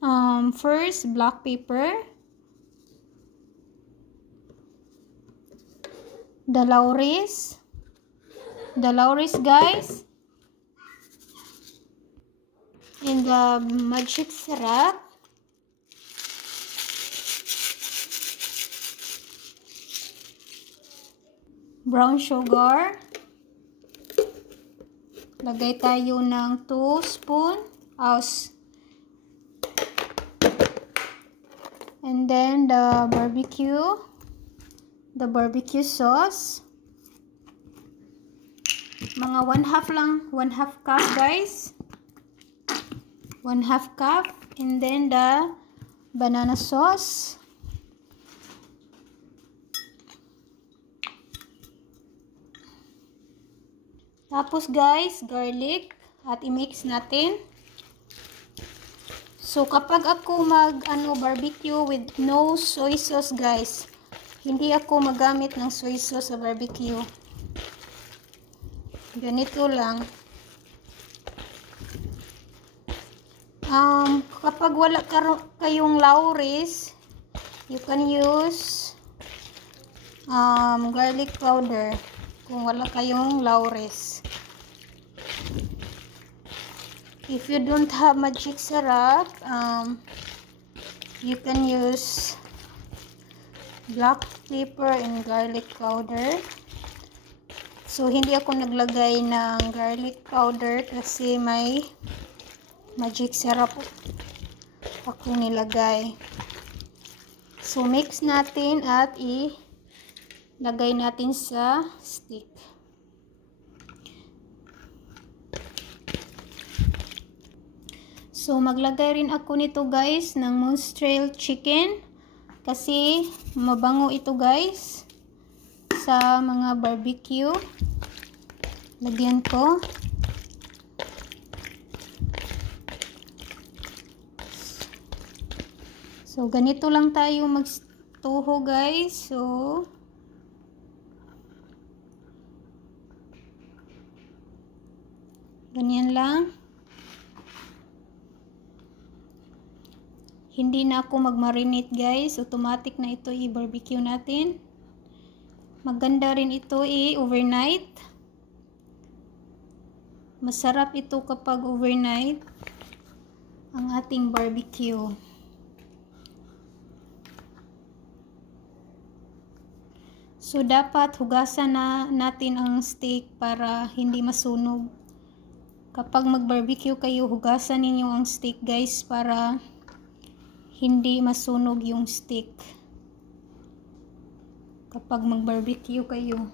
First, black pepper, the lauris guys, and the magic syrup, brown sugar. Lagay tayo ng 2 spoon. And then the barbecue sauce. Mga 1/2 lang, 1/2 cup guys. 1/2 cup. And then the banana sauce. Tapos guys, garlic at i-mix natin. So kapag ako barbecue with no soy sauce guys, hindi ako magamit ng soy sauce sa barbecue. Ganito lang. Kapag wala kayong lauris, you can use garlic powder kung wala kayong lauris. If you don't have magic syrup, you can use black pepper and garlic powder. So hindi ako naglagay ng garlic powder kasi may magic syrup ako nilagay. So mix natin at ilagay natin sa stick. So maglagay rin ako nito guys ng mozzarella chicken kasi mabango ito guys sa mga barbecue. Lagyan ko. So ganito lang tayo magtuho guys. So ganyan lang. Hindi na ako mag-marinate guys. Automatic na ito i-barbecue natin. Maganda rin ito overnight. Masarap ito kapag overnight ang ating barbecue. So dapat hugasan na natin ang steak para hindi masunog. Kapag mag-barbecue kayo, hugasan ninyo ang steak guys para hindi masunog yung steak kapag mag-barbecue kayo.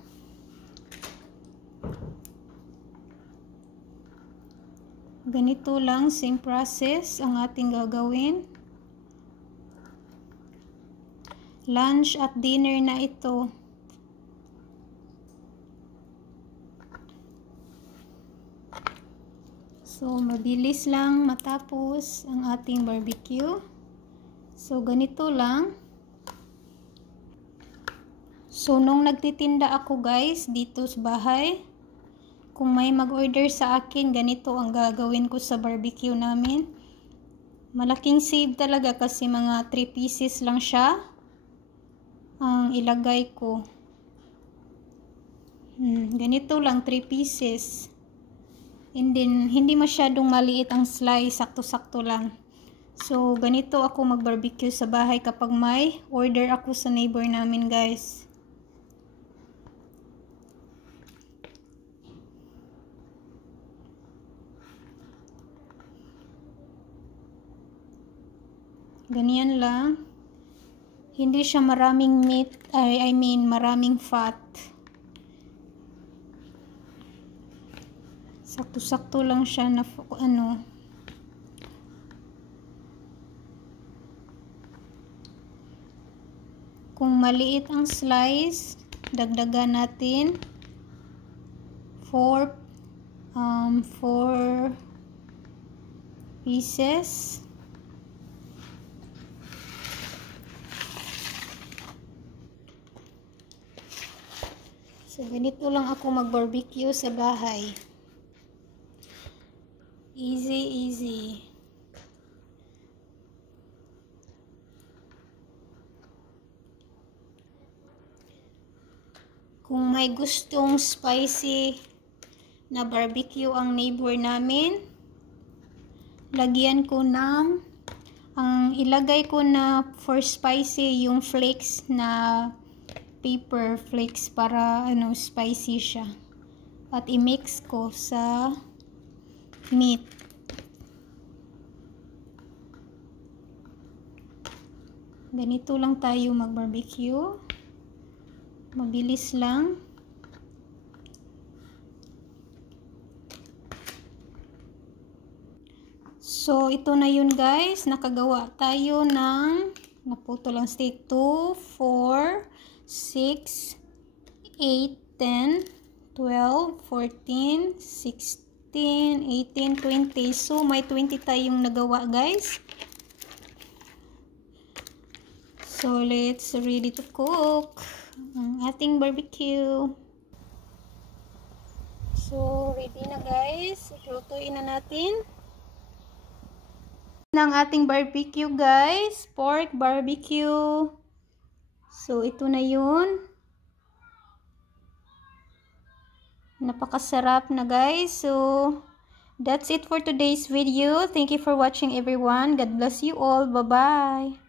Ganito lang, same process ang ating gagawin. Lunch at dinner na ito. So mabilis lang matapos ang ating barbecue. So ganito lang. So nung nagtitinda ako guys dito sa bahay, kung may mag-order sa akin, ganito ang gagawin ko sa barbecue namin. Malaking save talaga kasi mga 3 pieces lang siya ang ilagay ko. Ganito lang, 3 pieces. And then hindi masyadong maliit ang slice, sakto-sakto lang. So, ganito ako mag-barbecue sa bahay kapag may order ako sa neighbor namin, guys. Ganyan lang. Hindi siya maraming meat, maraming fat. Sakto-sakto lang siya na Kung maliit ang slice, dagdagan natin 4 pieces. So ganito lang ako mag-barbecue sa bahay. Easy. Kung may gustong spicy na barbecue ang neighbor namin, lagyan ko ng, ang ilagay ko na for spicy yung flakes na pepper flakes para spicy siya. At i-mix ko sa meat. Ganito lang tayo mag-barbecue. Mabilis lang. So, ito na yun guys. Nakagawa tayo ng, naputo lang steak, 2, 4, 6, 8, 10, 12, 14, 16, 18, 20. So, may 20 tayong nagawa guys. So, let's ready to cook ang ating barbecue. So, ready na guys. Lutuin na natin. Ng ating barbecue guys. Pork barbecue. So, ito na yun. Napakasarap na guys. So, that's it for today's video. Thank you for watching everyone. God bless you all. Bye-bye.